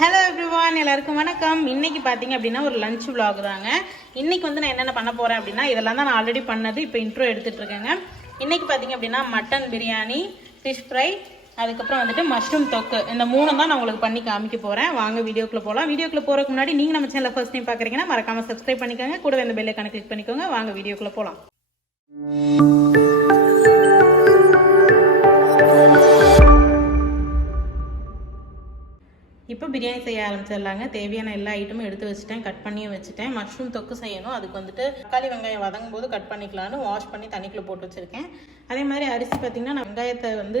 Hello everyone, எல்லாருக்கும் வணக்கம். இன்னைக்கு பார்த்தீங்க அப்படின்னா ஒரு லஞ்ச் விலாக் தாங்க. இன்னைக்கு வந்து நான் என்னென்ன பண்ண போகிறேன் அப்படின்னா, இதெல்லாம் தான் நான் ஆல்ரெடி பண்ணது. இப்போ இன்ட்ரோ எடுத்துகிட்டு இருக்கேங்க. இன்னைக்கு பார்த்தீங்க அப்படின்னா மட்டன் பிரியாணி, ஃபிஷ் ஃப்ரை, அதுக்கப்புறம் வந்துட்டு மஷ்ரூம் தொக்கு, இந்த மூணு தான் நான் உங்களுக்கு பண்ணி காமிக்க போகிறேன். வாங்க வீடியோக்குள்ளே போகலாம். வீடியோக்குள்ளே போகிறதுக்கு முன்னாடி நீங்கள் நம்ம சேனலை ஃபர்ஸ்ட் டைம் பார்க்குறீங்கன்னா மறக்காமல் சப்ஸ்கிரைப் பண்ணிக்கோங்க. கூட இந்த பெல் ஐகானை கிளிக் பண்ணிக்கோங்க. வாங்க வீடியோக்குள்ளே போகலாம். இப்போ பிரியாணி செய்ய ஆரம்பிச்சிடலாங்க. தேவையான எல்லா ஐட்டமும் எடுத்து வச்சுட்டேன், கட் பண்ணியும் வச்சுட்டேன். மஷ்ரூம் தொக்கு செய்யணும். அதுக்கு வந்துட்டு தக்காளி வெங்காயம் வதங்கும் போது கட் பண்ணிக்கலான்னு வாஷ் பண்ணி தண்ணிக்குள்ளே போட்டு வச்சுருக்கேன். அதே மாதிரி அரிசி பார்த்திங்கன்னா நான் வெங்காயத்தை வந்து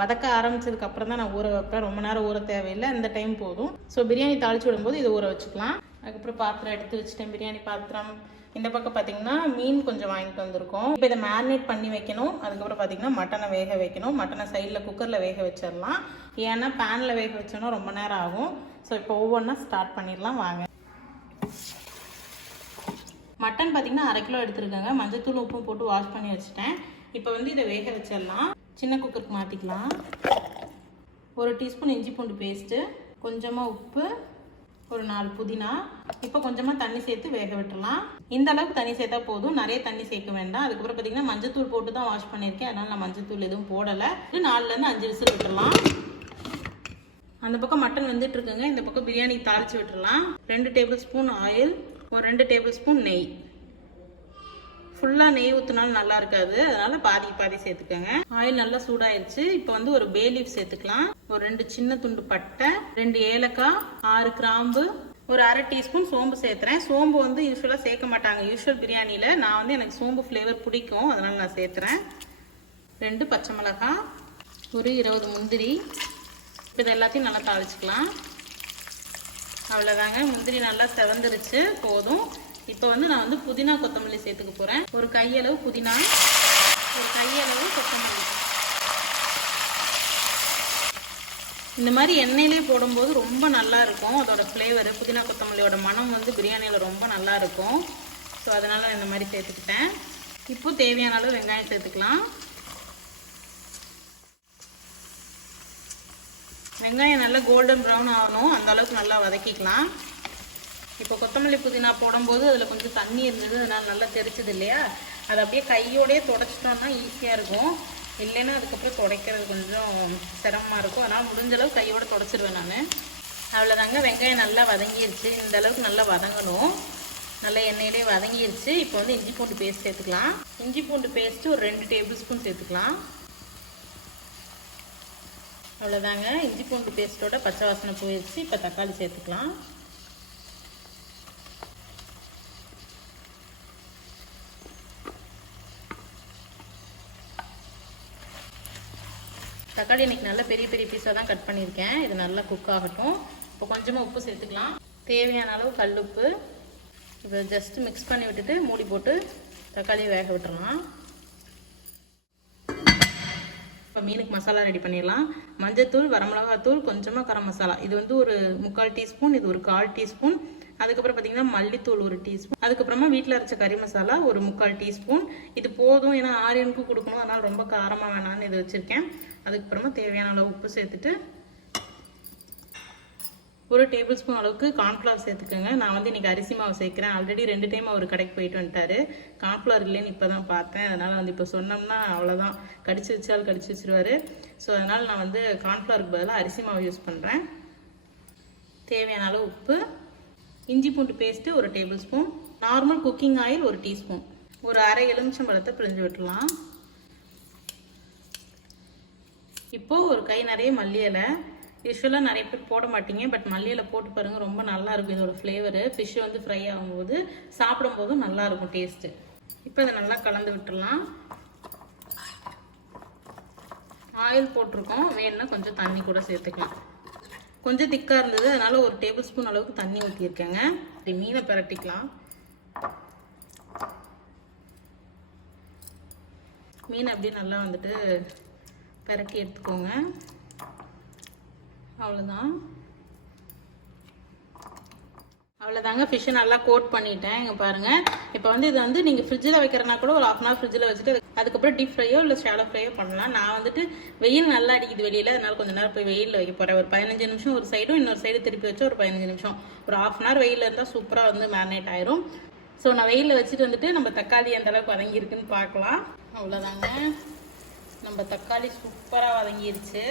வதக்க ஆரம்பிச்சதுக்கப்புறம் தான் நான் ஊற வைப்பேன். ரொம்ப நேரம் ஊற தேவையில்லை, இந்த டைம் போதும். ஸோ பிரியாணி தாளித்து விடும்போது இதை ஊற வச்சுக்கலாம். அதுக்கப்புறம் பாத்திரம் எடுத்து வச்சுட்டேன், பிரியாணி பாத்திரம். இந்த பக்கம் பார்த்தீங்கன்னா மீன் கொஞ்சம் வாங்கிட்டு வந்திருக்கோம். இப்போ இதை மேரினேட் பண்ணி வைக்கணும். அதுக்கப்புறம் பார்த்தீங்கன்னா மட்டனை வேக வைக்கணும். மட்டனை சைடில் குக்கரில் வேக வச்சிடலாம். ஏன்னா பேனில் வேக வச்சோன்னா ரொம்ப நேரம் ஆகும். ஸோ இப்போ ஒவ்வொன்றா ஸ்டார்ட் பண்ணிடலாம் வாங்க. மட்டன் பார்த்தீங்கன்னா 1/2 கிலோ எடுத்துருக்கேங்க. மஞ்சத்தூள் உப்பும் போட்டு வாஷ் பண்ணி வச்சுட்டேன். இப்போ வந்து இதை வேக வச்சிடலாம். சின்ன குக்கருக்கு மாற்றிக்கலாம். 1 டீஸ்பூன் இஞ்சி பூண்டு பேஸ்ட்டு, கொஞ்சமாக உப்பு, ஒரு 4 புதினா. இப்போ கொஞ்சமாக தண்ணி சேர்த்து வேக விட்டுடலாம். இந்த அளவுக்கு தண்ணி சேர்த்தா போதும், நிறைய தண்ணி சேர்க்க வேண்டாம். அதுக்கப்புறம் பார்த்தீங்கன்னா மஞ்சத்தூள் போட்டு தான் வாஷ் பண்ணியிருக்கேன், அதனால் நான் மஞ்சத்தூள் எதுவும் போடலை. 4லேருந்து 5 விசில் விட்டுடலாம். அந்த பக்கம் மட்டன் வந்துட்டு இருக்குங்க. இந்த பக்கம் பிரியாணி தாளித்து விட்டுடலாம். 2 டேபிள் ஸ்பூன் ஆயில், ஒரு 2 டேபிள் ஸ்பூன் நெய். ஃபுல்லாக நெய் ஊற்றினாலும் நல்லா இருக்காது, அதனால பாதி சேர்த்துக்கோங்க. ஆயில் நல்லா சூடாயிருச்சு. இப்போ வந்து ஒரு பே லீஃப் சேர்த்துக்கலாம். ஒரு 2 சின்ன துண்டு பட்டை, 2 ஏலக்காய், 6 கிராம்பு, ஒரு 1/2 டீஸ்பூன் சோம்பு சேர்த்துறேன். சோம்பு வந்து யூஸ்வலாக சேர்க்க மாட்டாங்க யூஸ்வல் பிரியாணியில். நான் வந்து எனக்கு சோம்பு ஃப்ளேவர் பிடிக்கும், அதனால நான் சேர்த்துறேன். 2 பச்சை மிளகாய், ஒரு 20 முந்திரி. இப்போ இது எல்லாத்தையும் நல்லா தாளிச்சுக்கலாம். அவ்வளோதாங்க, முந்திரி நல்லா செவந்துருச்சு, போதும். இப்போ வந்து நான் வந்து புதினா கொத்தமல்லி சேர்த்துக்க போகிறேன். ஒரு கையளவு புதினா, ஒரு கையளவு கொத்தமல்லி. இந்த மாதிரி எண்ணெயிலே போடும்போது ரொம்ப நல்லா இருக்கும். அதோட ஃப்ளேவர், புதினா கொத்தமல்லியோட மனம் வந்து பிரியாணியில் ரொம்ப நல்லா இருக்கும். ஸோ அதனால் இந்த மாதிரி சேர்த்துக்கிட்டேன். இப்போ தேவையான அளவு வெங்காயம் சேர்த்துக்கலாம். வெங்காயம் நல்லா கோல்டன் ப்ரௌன் ஆகணும், அந்த அளவுக்கு நல்லா வதக்கிக்கலாம். இப்போ கொத்தமல்லி புதினா போடும்போது அதில் கொஞ்சம் தண்ணி இருந்தது, அதனால் நல்லா தெரிச்சது இல்லையா, அதை அப்படியே கையோடையே துடைச்சிட்டோம்னா ஈஸியாக இருக்கும். இல்லைன்னா அதுக்கப்புறம் துடைக்கிறது கொஞ்சம் சிரமமாக இருக்கும். அதனால் முடிஞ்ச அளவு கையோடு துடைச்சிருவேன் நான். அவ்வளோதாங்க, வெங்காயம் நல்லா வதங்கிருச்சு. இந்த அளவுக்கு நல்லா வதங்கணும். நல்லா எண்ணெயிலே வதங்கிருச்சு. இப்போ வந்து இஞ்சி பூண்டு பேஸ்ட் சேர்த்துக்கலாம். இஞ்சி பூண்டு பேஸ்ட்டு ஒரு 2 டேபிள் ஸ்பூன் சேர்த்துக்கலாம். அவ்வளோதாங்க, இஞ்சி பூண்டு பேஸ்ட்டோட பச்சை வாசனை போயிடுச்சு. இப்போ தக்காளி சேர்த்துக்கலாம். தக்காளி இன்றைக்கி நல்லா பெரிய பீஸாக தான் கட் பண்ணியிருக்கேன். இது நல்லா குக் ஆகட்டும். இப்போ கொஞ்சமாக உப்பு சேர்த்துக்கலாம், தேவையான அளவு கல் உப்பு. இப்போ ஜஸ்ட்டு மிக்ஸ் பண்ணி விட்டுட்டு மூடி போட்டு தக்காளியை வேக விட்டுறலாம். இப்போ மீனுக்கு மசாலா ரெடி பண்ணிடலாம். மஞ்சத்தூள், வரமிளகாத்தூள், கொஞ்சமாக கரம் மசாலா. இது வந்து ஒரு 3/4 டீஸ்பூன், இது ஒரு 1/4 டீஸ்பூன். அதுக்கப்புறம் பார்த்தீங்கன்னா மல்லித்தூள் 1 டீஸ்பூன். அதுக்கப்புறமா வீட்டில் அரைச்ச கறி மசாலா ஒரு 3/4 டீஸ்பூன். இது போதும், ஏன்னா ஆரியனுக்கும் கொடுக்கணும், அதனால் ரொம்ப காரமாக வேணான்னு இது வச்சுருக்கேன். அதுக்கப்புறமா தேவையான அளவு உப்பு சேர்த்துட்டு 1 டேபிள் ஸ்பூன் அளவுக்கு கார்ன்ஃப்ளவர் சேர்த்துக்கோங்க. நான் வந்து இன்றைக்கி அரிசி மாவு சேர்க்குறேன். ஆல்ரெடி 2 டைம் அவர் கடைக்கு போயிட்டு வந்துட்டார். கார்ன்ஃப்ளவர் இல்லைன்னு இப்போ தான் பார்த்தேன். அதனால் வந்து இப்போ சொன்னோம்னா அவ்வளோதான், கடிச்சு வச்சிருவார். ஸோ அதனால் நான் வந்து கார்ன்ஃப்ளவருக்கு பதிலாக அரிசி மாவு யூஸ் பண்ணுறேன். தேவையான அளவு உப்பு, இஞ்சி பூண்டு paste 1 table spoon, normal cooking oil 1 teaspoon, ஒரு 1/2 எலுமிச்சம்பழத்தை பிழிஞ்சு விட்டுலாம். இப்போது ஒரு கை நிறைய மல்லி இலை. யூஸ்வலாக நிறைய பேர் போட மாட்டீங்க, பட் மல்லி இலை போட்டு பாருங்கள், ரொம்ப நல்லா இருக்கும் இதோட ஃப்ளேவரு. ஃபிஷ் வந்து ஃப்ரை ஆகும்போது சாப்பிடும்போதும் நல்லா இருக்கும் டேஸ்ட்டு. இப்போ இதை நல்லா கலந்து விட்டுடலாம். ஆயில் போட்டிருக்கோம், வேணும்னா கொஞ்சம் தண்ணி கூட சேர்த்துக்கலாம். கொஞ்சம் திக்காக இருந்தது, அதனால் 1 டேபிள் ஸ்பூன் அளவுக்கு தண்ணி ஊற்றியிருக்கேங்க. மீனை பிரட்டிக்கலாம். மீன் அப்படியே நல்லா வந்துட்டு பிரட்டி எடுத்துக்கோங்க. அவ்வளோதான் அவ்வளோதாங்க, ஃபிஷ்ஷை நல்லா கோட் பண்ணிட்டேன். இங்கே பாருங்கள். இப்போ வந்து இது வந்து நீங்கள் ஃப்ரிட்ஜில் வைக்கிறனா கூட ஒரு 1/2 hour ஃப்ரிட்ஜில் வச்சுட்டு அதுக்கப்புறம் டீப் ஃப்ரையோ இல்லை ஷாலோ ஃப்ரையோ பண்ணலாம். நான் வந்துட்டு வெயில் நல்லா அடிக்குது வெளியில், அதனால கொஞ்சம் நேரம் போய் வெயிலில் வைக்க போகிறேன். ஒரு 15 நிமிஷம் ஒரு சைடும், இன்னொரு சைடு திருப்பி வச்சு ஒரு 15 நிமிஷம், ஒரு 1/2 hour வெயிலில் இருந்தால் சூப்பராக வந்து மேரினேட் ஆயிரும். ஸோ நான் வெயிலில் வச்சுட்டு வந்துட்டு நம்ம தக்காளி எந்த அளவுக்கு வதங்கியிருக்குன்னு பார்க்கலாம். அவ்வளோதாங்க, நம்ம தக்காளி சூப்பராக வதங்கிருச்சு.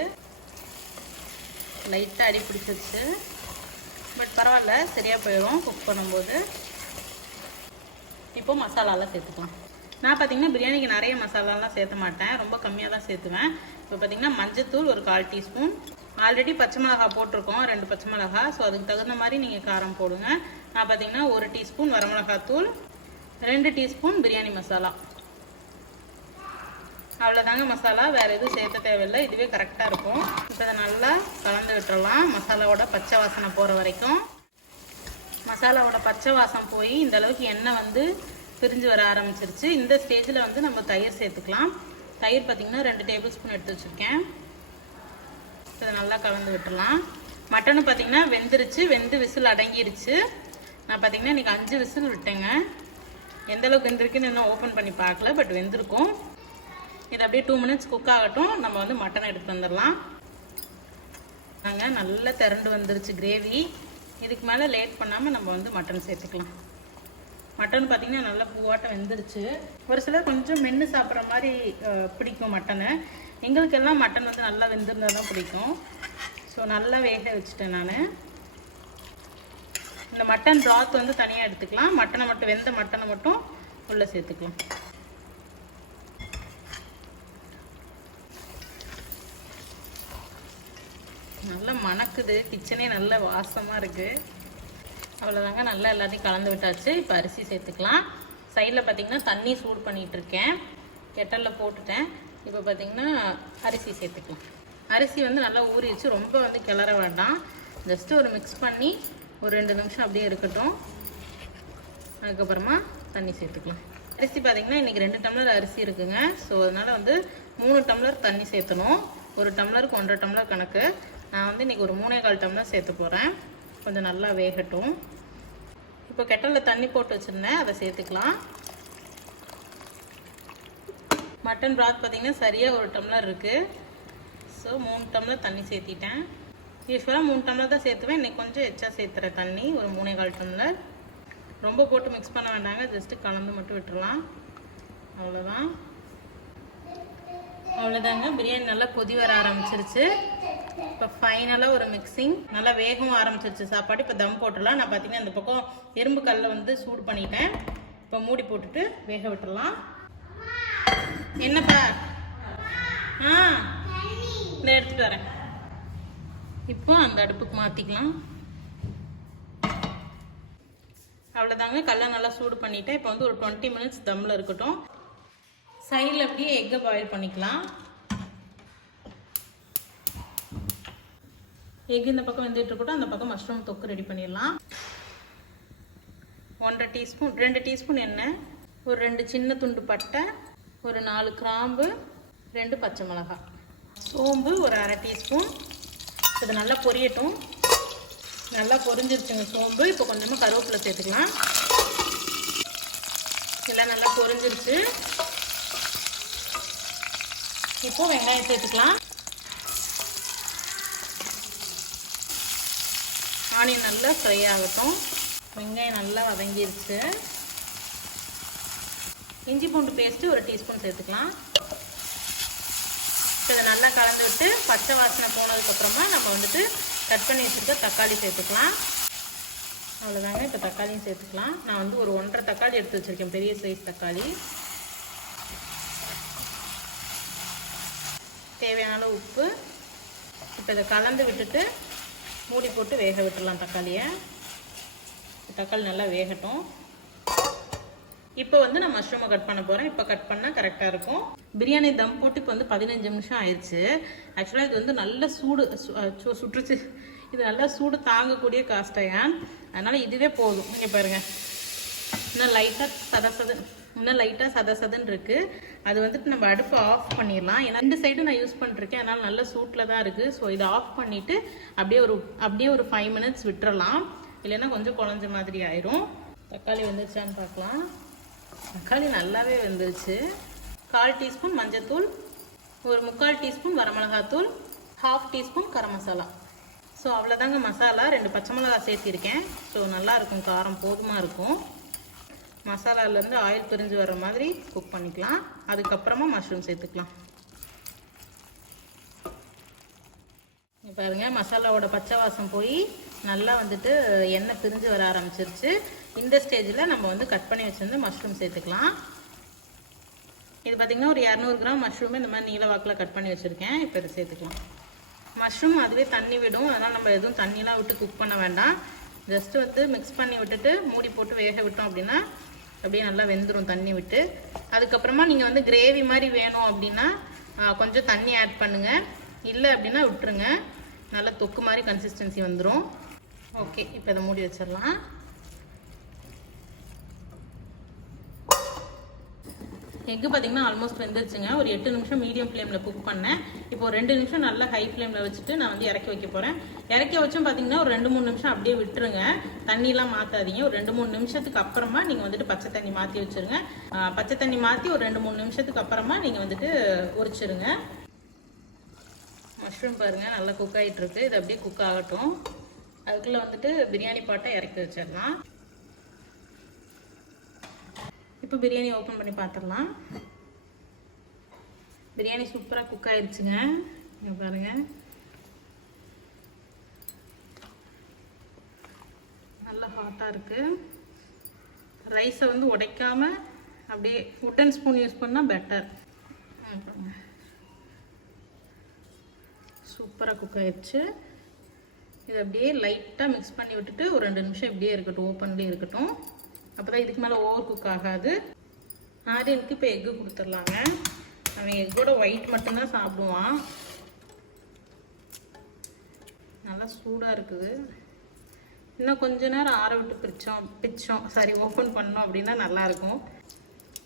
லைட்டாக அடி பிடிச்சிருச்சு, பட் பரவாயில்ல, சரியாக போயிடும் குக் பண்ணும்போது. இப்போ மசாலாலாம் சேர்த்துக்கலாம். நான் பார்த்தீங்கன்னா பிரியாணிக்கு நிறைய மசாலாலாம் சேர்த்த மாட்டேன், ரொம்ப கம்மியாக தான் சேர்த்துவேன். இப்போ பார்த்தீங்கன்னா மஞ்சத்தூள் ஒரு 1/4 டீஸ்பூன். ஆல்ரெடி பச்சை மிளகா போட்டிருக்கோம், 2 பச்சை மிளகா. ஸோ அதுக்கு தகுந்த மாதிரி நீங்கள் காரம் போடுங்க. நான் பார்த்தீங்கன்னா 1 டீஸ்பூன் வரமிளகாத்தூள், 2 டீஸ்பூன் பிரியாணி மசாலா. அவ்வளோதாங்க மசாலா, வேறு எதுவும் சேர்த்த தேவையில்லை, இதுவே கரெக்டாக இருக்கும். இப்போ இதை நல்லா கலந்து விட்டுறலாம், மசாலாவோட பச்சை வாசனை போகிற வரைக்கும். மசாலாவோட பச்சை வாசம் போய் இந்த அளவுக்கு எண்ணெய் வந்து பிரிஞ்சு வர ஆரம்பிச்சிருச்சு. இந்த ஸ்டேஜில் வந்து நம்ம தயிர் சேர்த்துக்கலாம். தயிர் பார்த்திங்கன்னா 2 டேபிள் ஸ்பூன் எடுத்து வச்சுருக்கேன். இதை நல்லா கலந்து விட்டுடலாம். மட்டனு பார்த்திங்கன்னா வெந்துருச்சு, வெந்து விசில் அடங்கிருச்சு. நான் பார்த்திங்கன்னா இன்றைக்கி 5 விசில் விட்டேங்க. எந்த அளவுக்கு வெந்திருக்குன்னு இன்னும் ஓப்பன் பண்ணி பார்க்கல, பட் வெந்திருக்கும். இது அப்படியே 2 minutes குக் ஆகட்டும். நம்ம வந்து மட்டன் எடுத்து வந்துடலாம். நாங்கள் நல்லா திரண்டு வந்துருச்சு கிரேவி. இதுக்கு மேலே லேட் பண்ணாமல் நம்ம வந்து மட்டன் சேர்த்துக்கலாம். மட்டன் பார்த்திங்கன்னா நல்லா பூவாட்டம் வெந்துருச்சு. ஒரு சிலர் கொஞ்சம் மென்று சாப்பிட்ற மாதிரி பிடிக்கும் மட்டனை. எங்களுக்கெல்லாம் மட்டன் வந்து நல்லா வெந்திருந்தால் தான் பிடிக்கும். ஸோ நல்லா வேக வச்சுட்டேன் நான். இந்த மட்டன் ப்ராத் வந்து தனியாக எடுத்துக்கலாம். மட்டனை மட்டும், வெந்த மட்டனை மட்டும் உள்ளே சேர்த்துக்கலாம். நல்லா மணக்குது, கிச்சனே நல்ல வாசமாக இருக்குது. அவ்வளோதாங்க, நல்லா எல்லாத்தையும் கலந்து விட்டாச்சு. இப்போ அரிசி சேர்த்துக்கலாம். சைடில் பார்த்திங்கன்னா தண்ணி சூடு பண்ணிகிட்ருக்கேன், கெட்டலில் போட்டுட்டேன். இப்போ பார்த்திங்கன்னா அரிசி சேர்த்துக்கலாம். அரிசி வந்து நல்லா ஊறிடுச்சு, ரொம்ப வந்து கிளற வேண்டாம். ஜஸ்ட்டு ஒரு மிக்ஸ் பண்ணி ஒரு 2 நிமிஷம் அப்படியே இருக்கட்டும். அதுக்கப்புறமா தண்ணி சேர்த்துக்கலாம். அரிசி பார்த்திங்கன்னா இன்றைக்கி 2 டம்ளர் அரிசி இருக்குங்க. ஸோ அதனால் வந்து 3 டம்ளர் தண்ணி சேர்த்தணும். ஒரு டம்ளருக்கு 1.5 டம்ளர் கணக்கு. நான் வந்து இன்றைக்கி ஒரு 3/4 டம்ளர் சேர்த்து போகிறேன். கொஞ்சம் நல்லா வேகட்டும். இப்போ கெட்டலில் தண்ணி போட்டு வச்சுருந்தேன், அதை சேர்த்துக்கலாம். மட்டன் ப்ராத் பார்த்திங்கன்னா சரியாக 1 டம்ளர் இருக்குது. ஸோ 3 டம்ளர் தண்ணி சேர்த்திட்டேன். யூஸ்வலாக 3 டம்ளர் தான் சேர்த்துவேன். இன்றைக்கி கொஞ்சம் எச்சா சேர்த்துறேன் தண்ணி, ஒரு 3/4 டம்ளர். ரொம்ப போட்டு மிக்ஸ் பண்ண வேண்டாங்க, ஜஸ்ட்டு கலந்து மட்டும் விட்டுடலாம். அவ்வளோதாங்க, பிரியாணி நல்லா கொதி வர ஆரம்பிச்சிருச்சு. இப்போ ஃபைனலாக ஒரு மிக்சிங், நல்லா வேகவும் ஆரம்பிச்சிருச்சு சாப்பாடு. இப்போ தம் போட்டுடலாம். நான் பார்த்தீங்கன்னா இந்த பக்கம் எறும்பு கல்லை வந்து சூடு பண்ணிட்டேன். இப்போ மூடி போட்டுட்டு வேக விட்டுடலாம். என்னப்பா? இந்த எடுத்துகிட்டு வரேன். இப்போ அந்த அடுப்புக்கு மாற்றிக்கலாம். அவ்வளோதாங்க, கல்லை நல்லா சூடு பண்ணிவிட்டேன். இப்போ வந்து ஒரு 20 minutes தம்மில் இருக்கட்டும். சைடில் அப்படியே எக்கை பாயில் பண்ணிக்கலாம். எக் இந்த பக்கம் வெந்துட்டு இருக்கட்டும், அந்த பக்கம் மஷ்ரூம் தொக்கு ரெடி பண்ணிடலாம். 1.5 டீஸ்பூன், 2 டீஸ்பூன் எண்ணெய், ஒரு 2 சின்ன துண்டு பட்டை, ஒரு 4 கிராம்பு, 2 பச்சை மிளகாய், சோம்பு ஒரு 1/2 டீஸ்பூன். இது நல்லா பொரியட்டும். நல்லா பொரிஞ்சிருச்சுங்க சோம்பு. இப்போ கொஞ்சமாக கருவேப்பிலை சேர்த்துக்கலாம். எல்லாம் நல்லா பொரிஞ்சிருச்சு. இப்போ வெங்காயம் சேர்த்துக்கலாம். ஆனியன் நல்லா ஃப்ரை ஆகட்டும். வெங்காயம் நல்லா வதங்கிருச்சு. இஞ்சி பூண்டு பேஸ்ட்டு ஒரு டீஸ்பூன் சேர்த்துக்கலாம். இதை நல்லா கலந்து விட்டு பச்சை வாசனை போனதுக்கப்புறமா நம்ம வந்துட்டு கட் பண்ணி வச்சுருக்க தக்காளி சேர்த்துக்கலாம். அவ்வளோதாங்க, இப்போ தக்காளியும் சேர்த்துக்கலாம். நான் வந்து ஒரு 1.5 தக்காளி எடுத்து வச்சுருக்கேன், பெரிய சைஸ் தக்காளி. தேவையான உப்பு. இப்போ இதை கலந்து விட்டுட்டு மூடி போட்டு வேக விட்டுடலாம் தக்காளியை. தக்காளி நல்லா வேகட்டும். இப்போ வந்து நான் மஷ்ரூமை கட் பண்ண போகிறேன். இப்போ கட் பண்ணால் கரெக்டாக இருக்கும். பிரியாணி தம் போட்டு இப்போ வந்து 15 நிமிஷம் ஆயிடுச்சு. ஆக்சுவலாக இது வந்து நல்ல சூடு சுற்றுச்சு. இது நல்லா சூடு தாங்கக்கூடிய காஸ்ட் அயர்ன், அதனால் இதுவே போதும். இங்கே பாருங்கள், இன்னும் லைட்டாக சதசதுன்னு இருக்குது. அது வந்துட்டு நம்ம அடுப்பை ஆஃப் பண்ணிடலாம். ஏன்னா 2 சைடும் நான் யூஸ் பண்ணிருக்கேன், அதனால் நல்ல சூட்டில் தான் இருக்குது. ஸோ இதை ஆஃப் பண்ணிவிட்டு அப்படியே ஒரு 5 minutes விட்டுறலாம். இல்லைன்னா கொஞ்சம் குழஞ்ச மாதிரி ஆயிரும். தக்காளி வெந்துருச்சான்னு பார்க்கலாம். தக்காளி நல்லாவே வெந்துருச்சு. 1/4 டீஸ்பூன் மஞ்சத்தூள், ஒரு 3/4 teaspoon வரமிளகாத்தூள், 1/2 teaspoon garam masala. So அவ்வளோதாங்க மசாலா. 2 பச்சை மிளகா சேர்த்திருக்கேன். ஸோ நல்லாயிருக்கும், காரம் போதுமாக இருக்கும். மசாலாலேருந்து ஆயில் பிரிஞ்சு வர மாதிரி குக் பண்ணிக்கலாம். அதுக்கப்புறமா மஷ்ரூம் சேர்த்துக்கலாம். பாருங்க, மசாலாவோட பச்சை வாசம் போய் நல்லா வந்துட்டு எண்ணெய் பிரிஞ்சு வர ஆரம்பிச்சிருச்சு. இந்த ஸ்டேஜில் நம்ம வந்து கட் பண்ணி வச்சிருந்து மஷ்ரூம் சேர்த்துக்கலாம். இது பார்த்திங்கன்னா ஒரு 200 கிராம் மஷ்ரூம் இந்த மாதிரி நீல வாக்கில் கட் பண்ணி வச்சுருக்கேன். இப்போ இதை சேர்த்துக்கலாம். மஷ்ரூம் அதுவே தண்ணி விடும், அதனால் நம்ம எதுவும் தண்ணிலாம் விட்டு குக் பண்ண வேண்டாம். ஜஸ்ட்டு வந்து மிக்ஸ் பண்ணி விட்டுட்டு மூடி போட்டு வேக விட்டோம் அப்படின்னா அப்படியே நல்லா வெந்துடும் தண்ணி விட்டு. அதுக்கப்புறமா நீங்கள் வந்து கிரேவி மாதிரி வேணும் அப்படின்னா கொஞ்சம் தண்ணி ஆட் பண்ணுங்கள். இல்லை அப்படின்னா விட்டுருங்க, நல்லா தொக்கு மாதிரி கன்சிஸ்டன்சி வந்துடும். ஓகே, இப்போ இதை மூடி வச்சிடலாம். எக்கு பார்த்திங்கன்னா ஆல்மோஸ்ட் வெந்துருச்சுங்க. ஒரு 8 நிமிஷம் மீடியம் ஃப்ளேமில் குக் பண்ணேன். இப்போ 2 நிமிஷம் நல்லா ஹை ஃப்ளேமில் வச்சுட்டு நான் வந்து இறக்கி வைக்க போகிறேன். இறக்கி வச்சும் பார்த்திங்கன்னா ஒரு 2-3 நிமிஷம் அப்படியே விட்டுருங்க. தண்ணிலாம் மாற்றாதீங்க. ஒரு 2-3 நிமிஷத்துக்கு அப்புறமா நீங்கள் வந்துட்டு பச்சை தண்ணி மாற்றி வச்சுருங்க. பச்சை தண்ணி மாற்றி ஒரு 2-3 நிமிஷத்துக்கு அப்புறமா நீங்கள் வந்துட்டு உரிச்சிருங்க. மஷ்ரூம் பாருங்கள் நல்லா குக் ஆகிட்டுருக்கு. இது அப்படியே குக் ஆகட்டும். அதுக்குள்ளே வந்துட்டு பிரியாணி பாட்டை இறக்கி வச்சிடலாம். இப்போ பிரியாணி ஓப்பன் பண்ணி பார்த்துடலாம். பிரியாணி சூப்பராக குக் ஆயிடுச்சுங்க. இங்கே பாருங்கள், நல்லா ஹாட்டாக இருக்குது. ரைஸை வந்து உடைக்காமல் அப்படியே உட்டன் ஸ்பூன் யூஸ் பண்ணால் பெட்டர். சூப்பராக குக் ஆயிடுச்சு. இது அப்படியே லைட்டாக மிக்ஸ் பண்ணி விட்டுட்டு ஒரு 2 நிமிஷம் இப்படியே இருக்கட்டும், ஓப்பன்லேயே இருக்கட்டும். அப்போ தான் இதுக்கு மேலே ஓவர் குக் ஆகாது. ஆரியனுக்கு இப்போ எக்கு கொடுத்துடலாங்க. அவன் எக்கோட ஒயிட் மட்டும்தான் சாப்பிடுவான். நல்லா சூடாக இருக்குது. இன்னும் கொஞ்ச நேரம் ஆற விட்டு ஓப்பன் பண்ணோம் அப்படின்னா நல்லாயிருக்கும்.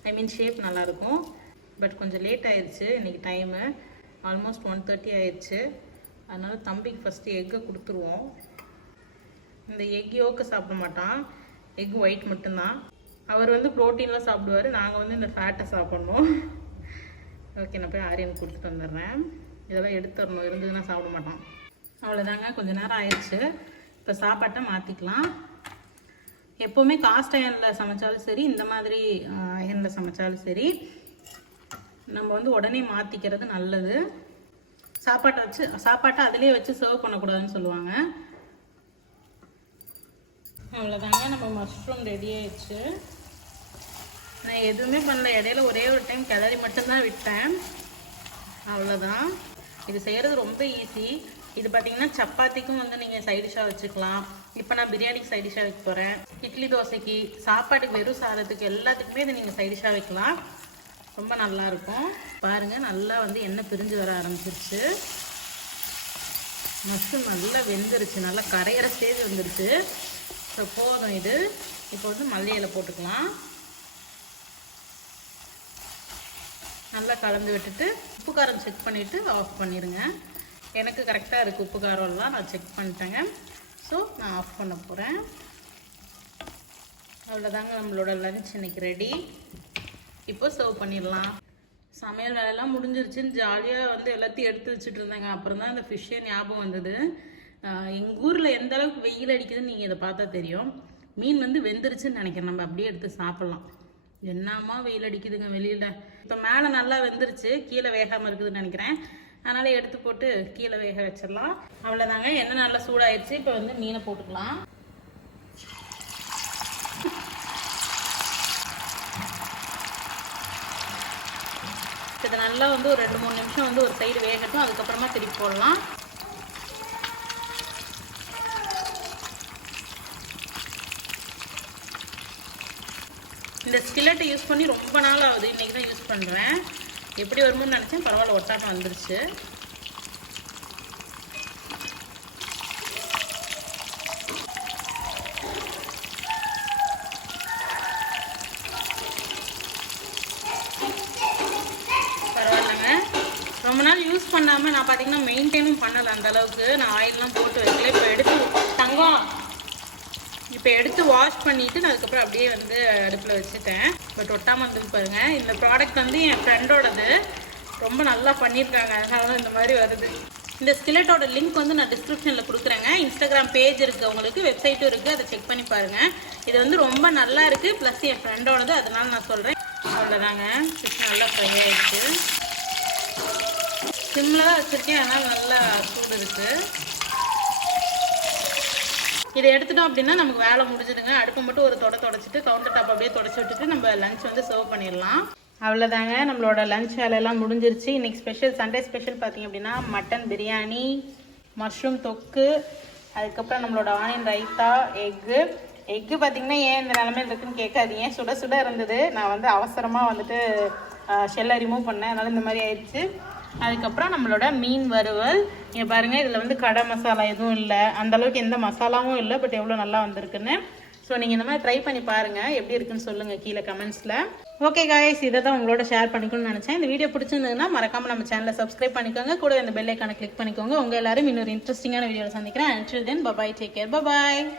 ஐ மீன் ஷேப் நல்லாயிருக்கும். பட் கொஞ்சம் லேட் ஆயிடுச்சு. இன்றைக்கி டைமு ஆல்மோஸ்ட் 1:30 ஆயிடுச்சு. அதனால் தம்பிக்கு ஃபஸ்ட்டு எக்கை கொடுத்துருவோம். இந்த எக் யோக்கை சாப்பிட மாட்டான், எக் ஒயிட் மட்டும்தான். அவர் வந்து ப்ரோட்டீன்லாம் சாப்பிடுவார், நாங்கள் வந்து இந்த ஃபேட்டை சாப்பிட்ணும். ஓகே, நான் போய் ஆரியனுக்கு கொடுத்துட்டு வந்துடுறேன். இதெல்லாம் எடுத்துடணும், இருந்ததுன்னா சாப்பிட மாட்டான். அவ்வளோதாங்க, கொஞ்சம் நேரம் ஆயிடுச்சு. இப்போ சாப்பாட்டை மாற்றிக்கலாம். எப்போவுமே காஸ்ட் அயனில் சமைச்சாலும் சரி, இந்த மாதிரி அயனில் சமைச்சாலும் சரி, நம்ம வந்து உடனே மாற்றிக்கிறது நல்லது. சாப்பாட்டை அதிலே வச்சு சர்வ் பண்ணக்கூடாதுன்னு சொல்லுவாங்க. அவ்வளோதாங்க, நம்ம மஷ்ரூம் ரெடி ஆயிடுச்சு. நான் எதுவுமே பண்ணல, இடையில ஒரே ஒரு டைம் கிளறி மட்டும்தான் விட்டேன். அவ்வளோதான். இது செய்கிறது ரொம்ப ஈஸி. இது பார்த்தீங்கன்னா சப்பாத்திக்கும் வந்து நீங்கள் சைடிஷாக வச்சுக்கலாம். இப்போ நான் பிரியாணிக்கு சைடிஷாக வைக்க போகிறேன். இட்லி தோசைக்கு, சாப்பாட்டுக்கு, வெறும் சாதத்துக்கு எல்லாத்துக்குமே இதை நீங்கள் சைடிஷாக வைக்கலாம். ரொம்ப நல்லாயிருக்கும். பாருங்கள், நல்லா வந்து எண்ணெய் பிரிஞ்சு வர ஆரம்பிச்சிருச்சு. மஷ்ரூம் நல்லா வெந்துருச்சு, நல்லா கரையிற ஸ்டேஜ் வந்துருச்சு. ஸோ போதும் இது. இப்போ வந்து மல்லி இலை போட்டுக்கலாம். நல்லா கலந்து விட்டுட்டு உப்பு காரம் செக் பண்ணிவிட்டு ஆஃப் பண்ணிடுங்க. எனக்கு கரெக்டாக இருக்குது உப்பு காரம்லாம், நான் செக் பண்ணிட்டேங்க. ஸோ நான் ஆஃப் பண்ண போகிறேன். அவ்வளோதாங்க, நம்மளோட லஞ்ச் இன்னைக்கு ரெடி. இப்போ சர்வ் பண்ணிடலாம். சமையல் வேலையெல்லாம் முடிஞ்சிருச்சுன்னு ஜாலியாக வந்து எல்லாத்தையும் எடுத்து வச்சுட்டு இருந்தாங்க. அப்புறம் தான் அந்த ஃபிஷ்ஷே ஞாபகம் வந்தது. எங்கள் ஊரில் எந்த அளவுக்கு வெயில் அடிக்குதுன்னு நீங்கள் இதை பார்த்தா தெரியும். மீன் வந்து வெந்துருச்சுன்னு நினைக்கிறேன். நம்ம அப்படியே எடுத்து சாப்பிட்லாம். என்னம்மா வெயில் அடிக்குதுங்க வெளியில். இப்போ மேலே நல்லா வெந்துருச்சு, கீழே வேகாமல் இருக்குதுன்னு நினைக்கிறேன். அதனால் எடுத்து போட்டு கீழே வேக வச்சிடலாம். அவ்வளோதாங்க, எண்ணெய் நல்லா சூடாயிடுச்சு. இப்போ வந்து மீனை போட்டுக்கலாம். இதை நல்லா வந்து ஒரு 2-3 நிமிஷம் வந்து ஒரு சைடு வேகட்டும். அதுக்கப்புறமா திருப்பி போடலாம். இந்த ஸ்கில்லட்டை யூஸ் பண்ணி ரொம்ப நாள் ஆகுது, இன்றைக்கி தான் யூஸ் பண்ணுறேன். எப்படி வருமோன்னு நினச்சேன், பரவாயில்ல, ஒட்டாமல் வந்துருச்சு. பரவாயில்லைங்க, ரொம்ப நாள் யூஸ் பண்ணாமல் நான் பார்த்தீங்கன்னா மெயின்டைனும் பண்ணலை. அந்த அளவுக்கு நான் ஆயிலெலாம் போட்டு வைக்கல. இப்போ எடுத்து தங்கம் இப்போ எடுத்து வாஷ் பண்ணிவிட்டு நான் அதுக்கப்புறம் அப்படியே வந்து அடுப்பில் வச்சுட்டேன். பட் ஒட்டாமல் வந்து பாருங்கள். இந்த ப்ராடக்ட் வந்து என் ஃப்ரெண்டோடது, ரொம்ப நல்லா பண்ணியிருக்காங்க, அதனால தான் இந்த மாதிரி வருது. இந்த ஸ்கிலட்டோட லிங்க் வந்து நான் டிஸ்கிரிப்ஷனில் கொடுக்குறேங்க. இன்ஸ்டாகிராம் பேஜ் இருக்குது, உங்களுக்கு வெப்சைட்டும் இருக்குது, அதை செக் பண்ணி பாருங்கள். இது வந்து ரொம்ப நல்லா இருக்குது, ப்ளஸ் என் ஃப்ரெண்டோடது, அதனால நான் சொல்கிறேன். அவ்வளோதாங்க, ஃபிஷ் நல்லா ஃப்ரை ஆகிடுச்சு. சிம்மில் தான் வச்சுருக்கேன், அதனால் நல்லா சூடு இருக்குது. இதை எடுத்துட்டோம் அப்படின்னா நமக்கு வேலை முடிஞ்சுதுங்க. அடுப்பை மட்டும் ஒரு தொடச்சிட்டு கவுண்டர் டாப் அப்படியே தொடச்சி விட்டுட்டு நம்ம லஞ்ச் வந்து சர்வ் பண்ணிடலாம். அவ்வளோதாங்க, நம்மளோட லஞ்ச் வேலையெல்லாம் முடிஞ்சிருச்சு. இன்றைக்கி ஸ்பெஷல், சண்டே ஸ்பெஷல் பார்த்திங்க அப்படின்னா மட்டன் பிரியாணி, மஷ்ரூம் தொக்கு, அதுக்கப்புறம் நம்மளோட ஆனியன் ரைத்தா, எக்கு பார்த்திங்கன்னா ஏன் இந்த நிலமையில் இருக்குன்னு கேட்காதீங்க. சுட சுட இருந்தது, நான் வந்து அவசரமாக வந்துட்டு ஷெல்லை ரிமூவ் பண்ணேன், அதனால் இந்த மாதிரி ஆயிடுச்சு. அதுக்கப்புறம் நம்மளோட மீன் வறுவல். இங்கே பாருங்கள், இதில் வந்து கடை மசாலா எதுவும் இல்லை, அந்தளவுக்கு எந்த மசாலாவும் இல்லை, பட் எவ்வளோ நல்லா வந்திருக்குன்னு. ஸோ நீங்கள் இந்த மாதிரி ட்ரை பண்ணி பாருங்கள், எப்படி இருக்குன்னு சொல்லுங்கள் கீழே கமெண்ட்ஸில். ஓகே காய்ஸ், இதை தான் உங்களோட ஷேர் பண்ணிக்கணும்னு நினச்சேன். இந்த வீடியோ பிடிச்சிருந்ததுன்னா மறக்காமல் நம்ம சேனலை சப்ஸ்கிரைப் பண்ணிக்கோங்க, கூட இந்த பெல் ஐக்கானை கிளிக் பண்ணிக்கோங்க. உங்கள் எல்லாரும் இன்னொரு இன்ட்ரெஸ்டிங்கான வீடியோவில் சந்திக்கிறேன். until then, bye bye, take care, bye bye.